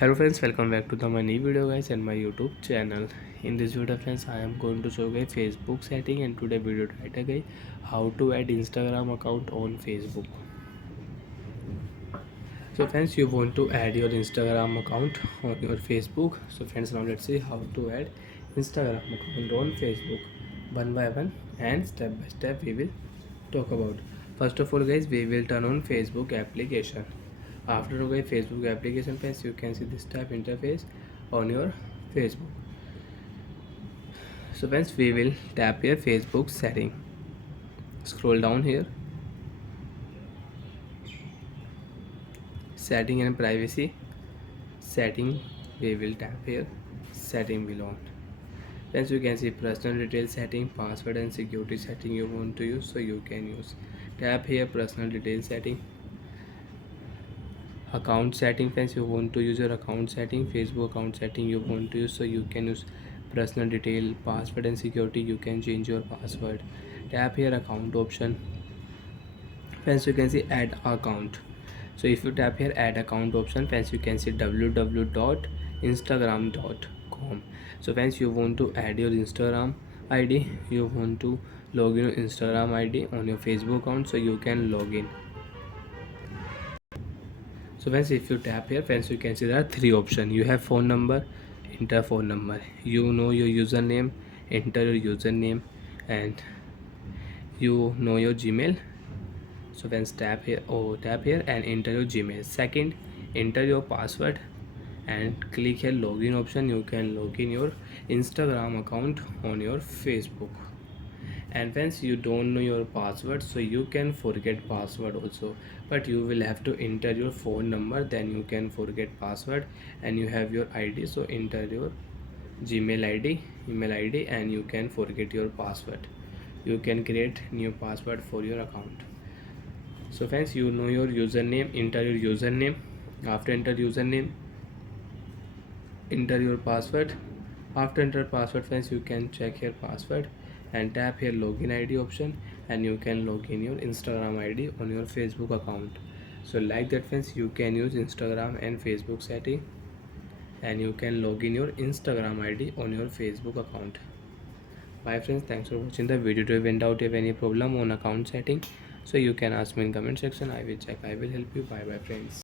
Hello friends, welcome back to my new video guys and my YouTube channel. In this video friends, I am going to show you guys Facebook setting, and today video title guys, how to add Instagram account on Facebook. So friends, you want to add your Instagram account on your Facebook. So friends, now let's see how to add Instagram account on Facebook one by one, and step by step we will talk about. First of all guys, we will turn on Facebook application. After going Facebook application friends, you can see this type interface on your Facebook. So friends, we will tap here Facebook setting, scroll down here, setting and privacy setting, we will tap here setting below. Friends, you can see personal details setting, password and security setting you want to use, so you can use. Tap here personal details setting. Account setting friends, you want to use your account setting, Facebook account setting you want to use, so you can use personal detail, password and security, you can change your password. Tap here account option. Friends, you can see add account. So if you tap here add account option friends, you can see www.instagram.com. so friends, you want to add your Instagram ID, you want to log in your Instagram ID on your Facebook account, so you can log in. So friends, if you tap here friends, you can see there are three options. You have phone number, enter phone number, you know your username, enter your username, and you know your Gmail. So friends, tap here and enter your Gmail. Second, enter your password and click here login option. You can log in your Instagram account on your Facebook. And once you don't know your password, so you can forget password also, but you will have to enter your phone number, then you can forget password. And you have your ID, so enter your Gmail ID, email ID, and you can forget your password. You can create new password for your account. So friends, you know your username, enter your username. After enter username, enter your password. After enter password friends, you can check your password and tap here login ID option, and you can log in your Instagram ID on your Facebook account. So like that friends, you can use Instagram and Facebook setting, and you can log in your Instagram ID on your Facebook account. Bye friends, thanks for watching the video. To find out if any problem on account setting, so you can ask me in comment section, I will check, I will help you. Bye bye friends.